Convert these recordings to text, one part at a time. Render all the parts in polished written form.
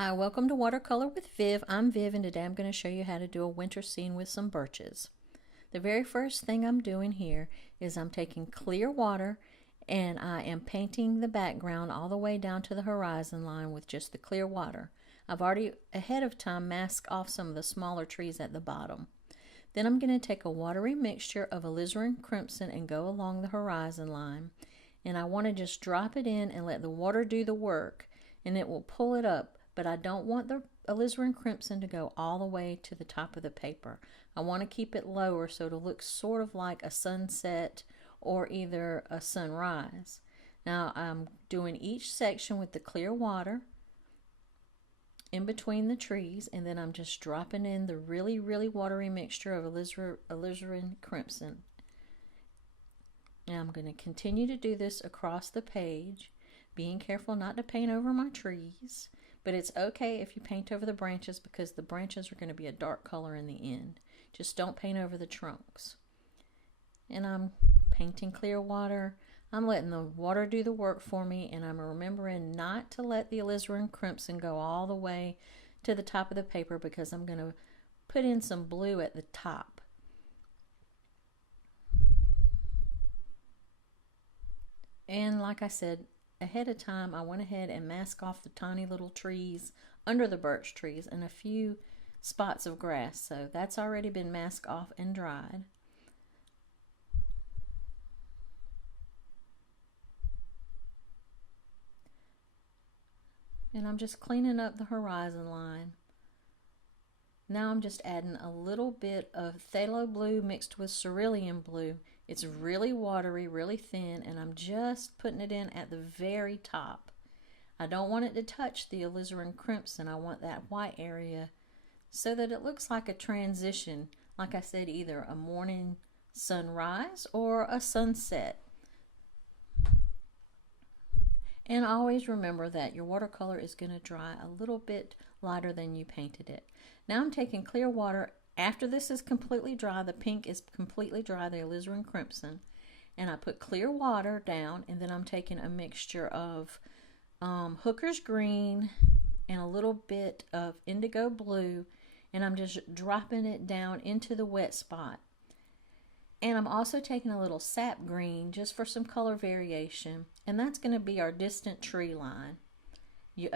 Hi, welcome to Watercolor with Viv. I'm Viv, and today I'm going to show you how to do a winter scene with some birches. The very first thing I'm doing here is I'm taking clear water and I am painting the background all the way down to the horizon line with just the clear water. I've already ahead of time masked off some of the smaller trees at the bottom. Then I'm going to take a watery mixture of alizarin crimson and go along the horizon line. And I want to just drop it in and let the water do the work, and it will pull it up. But I don't want the alizarin crimson to go all the way to the top of the paper. I want to keep it lower so it'll look sort of like a sunset or either a sunrise. Now I'm doing each section with the clear water in between the trees, and then I'm just dropping in the really watery mixture of alizarin crimson. Now I'm going to continue to do this across the page, being careful not to paint over my trees. But it's okay if you paint over the branches because the branches are going to be a dark color in the end. Just don't paint over the trunks. And I'm painting clear water. I'm letting the water do the work for me, and I'm remembering not to let the alizarin crimson go all the way to the top of the paper because I'm going to put in some blue at the top. And like I said, ahead of time, I went ahead and masked off the tiny little trees under the birch trees and a few spots of grass. So that's already been masked off and dried. And I'm just cleaning up the horizon line. Now I'm just adding a little bit of phthalo blue mixed with cerulean blue. It's really watery, really thin, and I'm just putting it in at the very top. I don't want it to touch the alizarin crimson. I want that white area so that it looks like a transition. Like I said, either a morning sunrise or a sunset. And always remember that your watercolor is going to dry a little bit lighter than you painted it. Now I'm taking clear water. After this is completely dry, the pink is completely dry, the alizarin crimson, and I put clear water down, and then I'm taking a mixture of hooker's green and a little bit of indigo blue, and I'm just dropping it down into the wet spot. And I'm also taking a little sap green just for some color variation, and that's going to be our distant tree line. You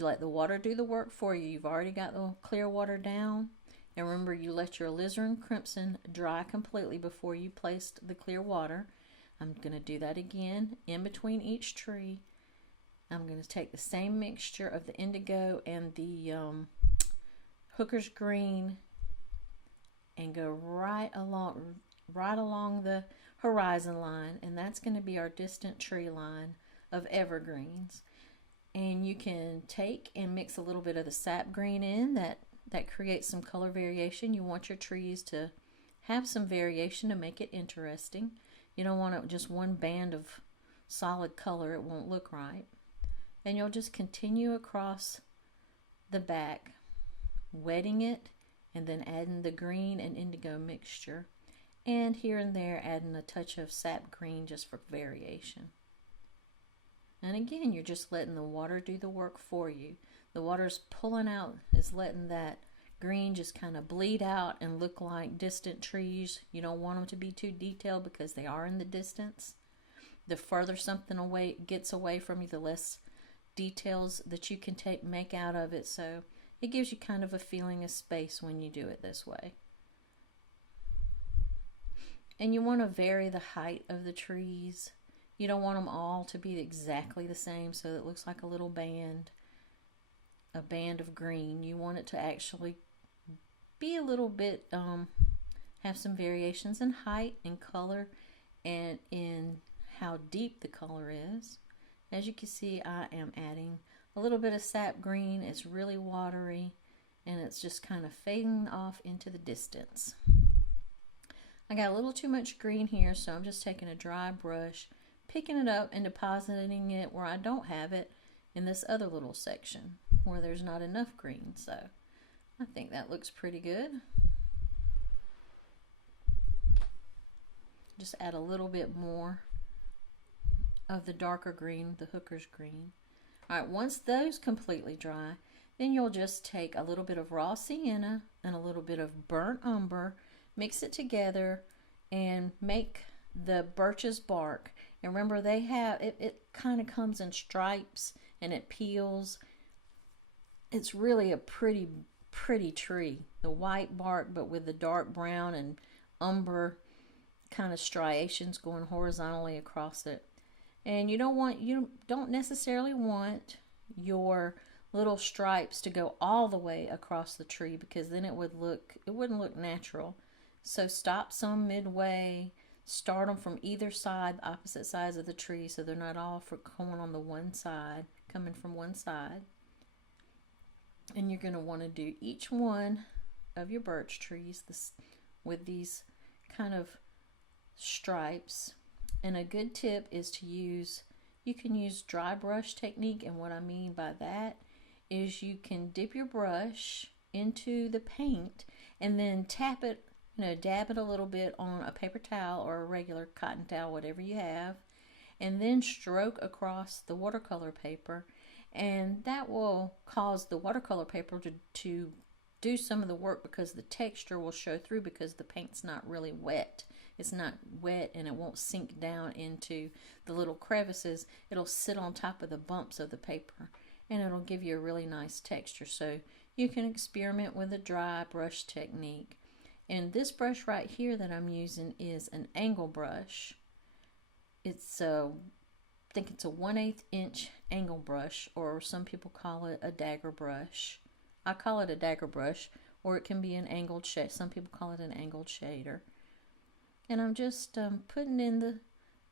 let the water do the work for you. You've already got the clear water down. And remember, you let your alizarin crimson dry completely before you placed the clear water. I'm going to do that again in between each tree. I'm going to take the same mixture of the indigo and the hooker's green and go right along the horizon line, and that's going to be our distant tree line of evergreens. And you can take and mix a little bit of the sap green in that creates some color variation. You want your trees to have some variation to make it interesting. You don't want it just one band of solid color. It won't look right. And you'll just continue across the back, wetting it and then adding the green and indigo mixture, and here and there adding a touch of sap green just for variation. And again, you're just letting the water do the work for you. The water's pulling out, is letting that green just kind of bleed out and look like distant trees. You don't want them to be too detailed because they are in the distance. The further something gets away from you, the less details that you can make out of it. So it gives you kind of a feeling of space when you do it this way. And you want to vary the height of the trees. You don't want them all to be exactly the same so it looks like a little band, a band of green. You want it to actually be a little bit, have some variations in height and color and in how deep the color is. As you can see, I am adding a little bit of sap green. It's really watery and it's just kind of fading off into the distance. I got a little too much green here, so I'm just taking a dry brush, picking it up and depositing it where I don't have it in this other little section where there's not enough green. So I think that looks pretty good. Just add a little bit more of the darker green, the hooker's green. All right, once those completely dry, Then you'll just take a little bit of raw sienna and a little bit of burnt umber, mix it together, and make the birch's bark. And remember, they have it kind of comes in stripes and it peels. It's really a pretty tree. The white bark, but with the dark brown and umber kind of striations going horizontally across it. And you don't necessarily want your little stripes to go all the way across the tree, because then it wouldn't look natural. So stop some midway, start them from either side, the opposite sides of the tree, so they're not all coming on the one side, coming from one side. And you're going to want to do each one of your birch trees with these kind of stripes. And a good tip is you can use dry brush technique. And what I mean by that is you can dip your brush into the paint and then tap it, dab it a little bit on a paper towel or a regular cotton towel, whatever you have, and then stroke across the watercolor paper. And that will cause the watercolor paper to do some of the work, because the texture will show through, because the paint's not really wet. It's not wet, and it won't sink down into the little crevices. It'll sit on top of the bumps of the paper, and it'll give you a really nice texture. So you can experiment with a dry brush technique. And this brush right here that I'm using is an angle brush. It's I think it's a 1/8 inch angle brush, or some people call it a dagger brush. I call it a dagger brush, or it can be an angled shade. Some people call it an angled shader. And I'm just putting in the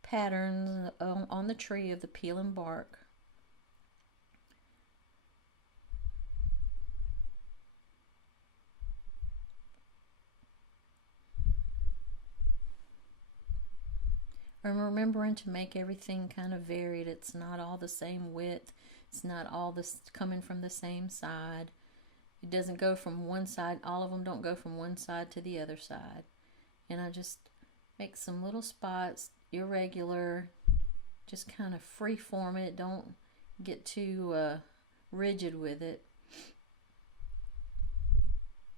patterns on the tree of the peeling bark. I'm remembering to make everything kind of varied. It's not all the same width. It's not all this coming from the same side. It doesn't go from one side. All of them don't go from one side to the other side. And I just make some little spots, irregular, just kind of free form it. Don't get too rigid with it.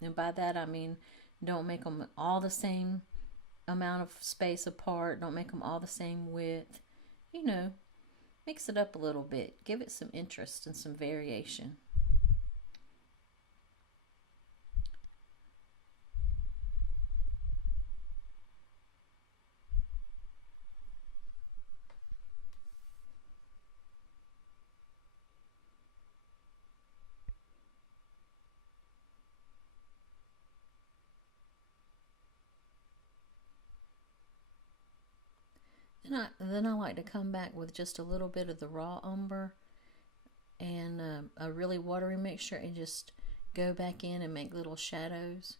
And by that I mean, don't make them all the same amount of space apart. Don't make them all the same width. Mix it up a little bit. Give it some interest and some variation. Then I like to come back with just a little bit of the raw umber and a really watery mixture, and just go back in and make little shadows.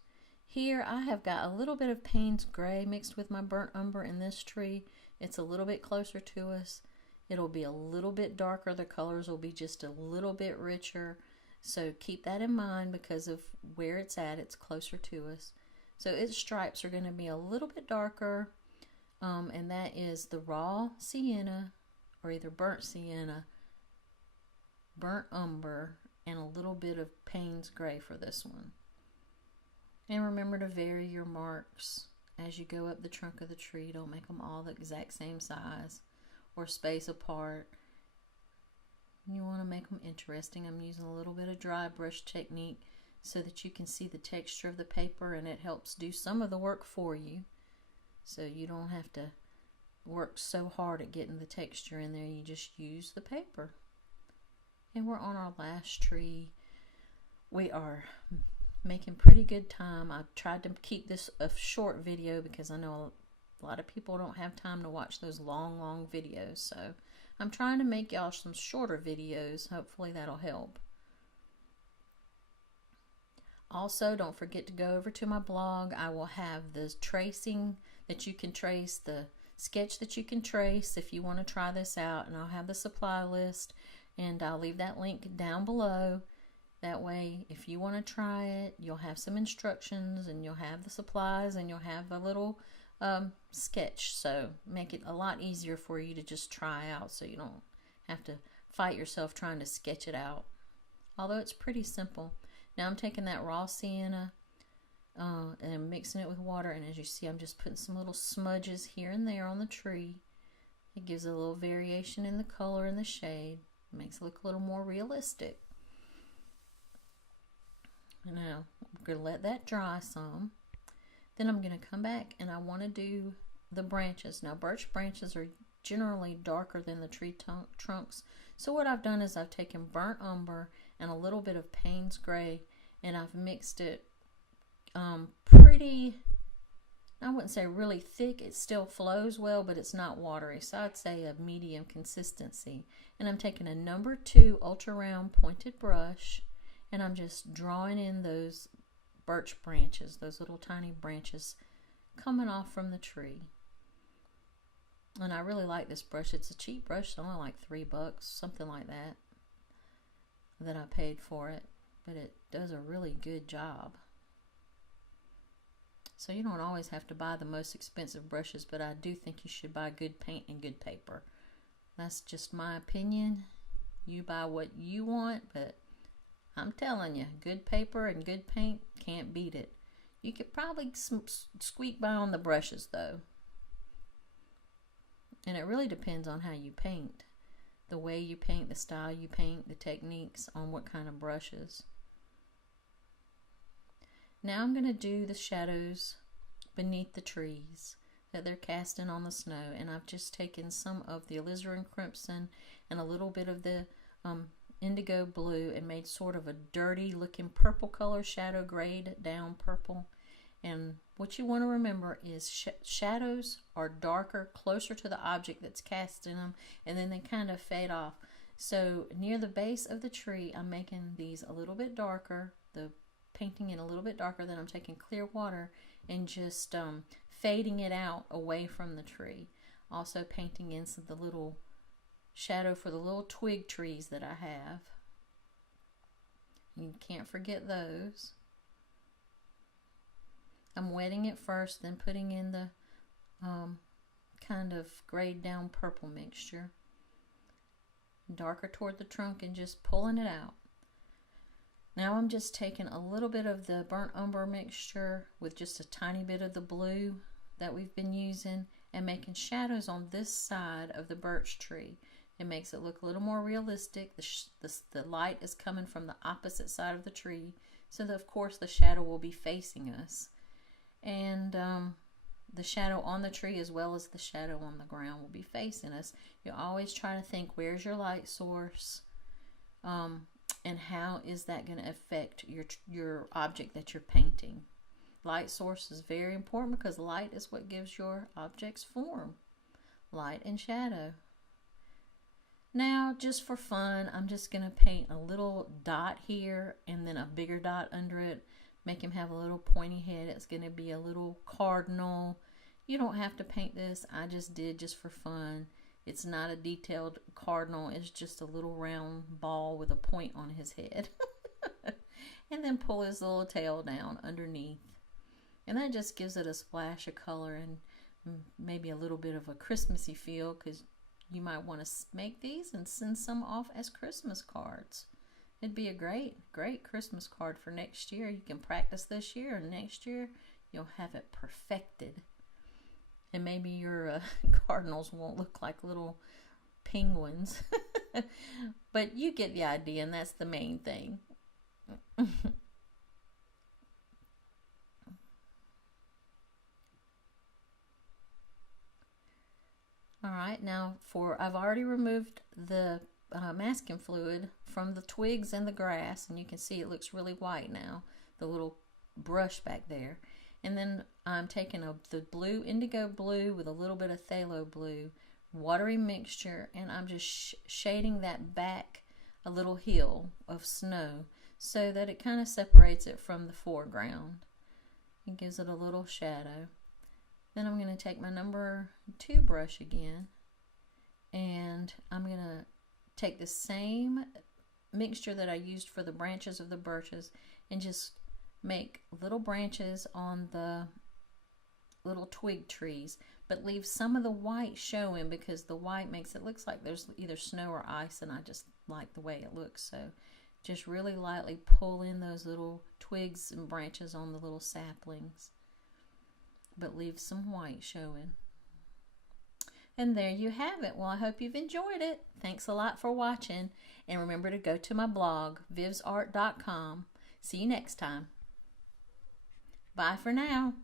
Here I have got a little bit of Payne's Gray mixed with my burnt umber in this tree. It's a little bit closer to us. It'll be a little bit darker. The colors will be just a little bit richer. So keep that in mind, because of where it's at. It's closer to us. So its stripes are going to be a little bit darker. And that is the raw sienna, or either burnt sienna, burnt umber, and a little bit of Payne's Gray for this one. And remember to vary your marks as you go up the trunk of the tree. Don't make them all the exact same size or space apart. You want to make them interesting. I'm using a little bit of dry brush technique so that you can see the texture of the paper, and it helps do some of the work for you. So you don't have to work so hard at getting the texture in there. You just use the paper. And we're on our last tree. We are making pretty good time. I've tried to keep this a short video, because I know a lot of people don't have time to watch those long videos. So I'm trying to make y'all some shorter videos. Hopefully that'll help. Also, don't forget to go over to my blog. I will have the tracing that you can trace, the sketch that you can trace if you want to try this out, and I'll have the supply list, and I'll leave that link down below. That way, if you want to try it, you'll have some instructions, and you'll have the supplies, and you'll have a little sketch. So make it a lot easier for you to just try out, so you don't have to fight yourself trying to sketch it out. although it's pretty simple. Now I'm taking that raw sienna and I'm mixing it with water, and as you see, I'm just putting some little smudges here and there on the tree. It gives a little variation in the color and the shade. It makes it look a little more realistic. Now, I'm going to let that dry some. Then I'm going to come back and I want to do the branches. Now, birch branches are generally darker than the tree trunks. So what I've done is I've taken burnt umber and a little bit of Payne's Gray, and I've mixed it pretty, I wouldn't say really thick. It still flows well, but it's not watery. So I'd say a medium consistency. And I'm taking a number 2 ultra round pointed brush, and I'm just drawing in those birch branches, those little tiny branches coming off from the tree. And I really like this brush. It's a cheap brush. It's only like $3, something like that I paid for it. But it does a really good job. So you don't always have to buy the most expensive brushes, but I do think you should buy good paint and good paper. That's just my opinion. You buy what you want, but I'm telling you, good paper and good paint, can't beat it. You could probably squeak by on the brushes though. And it really depends on how you paint. The way you paint, the style you paint, the techniques on what kind of brushes. Now I'm going to do the shadows beneath the trees that they're casting on the snow. And I've just taken some of the alizarin crimson and a little bit of the indigo blue and made sort of a dirty looking purple color, shadow grayed down purple. And what you want to remember is shadows are darker, closer to the object that's casting them, and then they kind of fade off. So near the base of the tree, I'm making these a little bit darker, painting it a little bit darker, then I'm taking clear water and just fading it out away from the tree. Also painting in some of the little shadow for the little twig trees that I have. You can't forget those. I'm wetting it first, then putting in the kind of grayed down purple mixture. Darker toward the trunk and just pulling it out. Now I'm just taking a little bit of the burnt umber mixture with just a tiny bit of the blue that we've been using and making shadows on this side of the birch tree. It makes it look a little more realistic. The light is coming from the opposite side of the tree, so that of course the shadow will be facing us. And the shadow on the tree as well as the shadow on the ground will be facing us. You always try to think, where's your light source? And how is that going to affect your object that you're painting? Light source is very important because light is what gives your objects form. Light and shadow. Now, just for fun, I'm just going to paint a little dot here and then a bigger dot under it. Make him have a little pointy head. It's going to be a little cardinal. You don't have to paint this. I just did just for fun. It's not a detailed cardinal. It's just a little round ball with a point on his head. And then pull his little tail down underneath. And that just gives it a splash of color and maybe a little bit of a Christmassy feel, because you might want to make these and send some off as Christmas cards. It'd be a great Christmas card for next year. You can practice this year, and next year you'll have it perfected. And maybe your cardinals won't look like little penguins. But you get the idea, and that's the main thing. Alright, now I've already removed the masking fluid from the twigs and the grass, and you can see it looks really white now, the little brush back there. And then I'm taking the blue, indigo blue with a little bit of phthalo blue, watery mixture, and I'm just shading that back a little hill of snow so that it kind of separates it from the foreground. It gives it a little shadow. Then I'm going to take my number 2 brush again, and I'm going to take the same mixture that I used for the branches of the birches and just make little branches on the little twig trees, but leave some of the white showing, because the white makes it looks like there's either snow or ice, and I just like the way it looks. So Just really lightly pull in those little twigs and branches on the little saplings, but leave some white showing. And there you have it. Well, I hope you've enjoyed it. Thanks a lot for watching. And remember to go to my blog, vivsart.com. See you next time. Bye for now.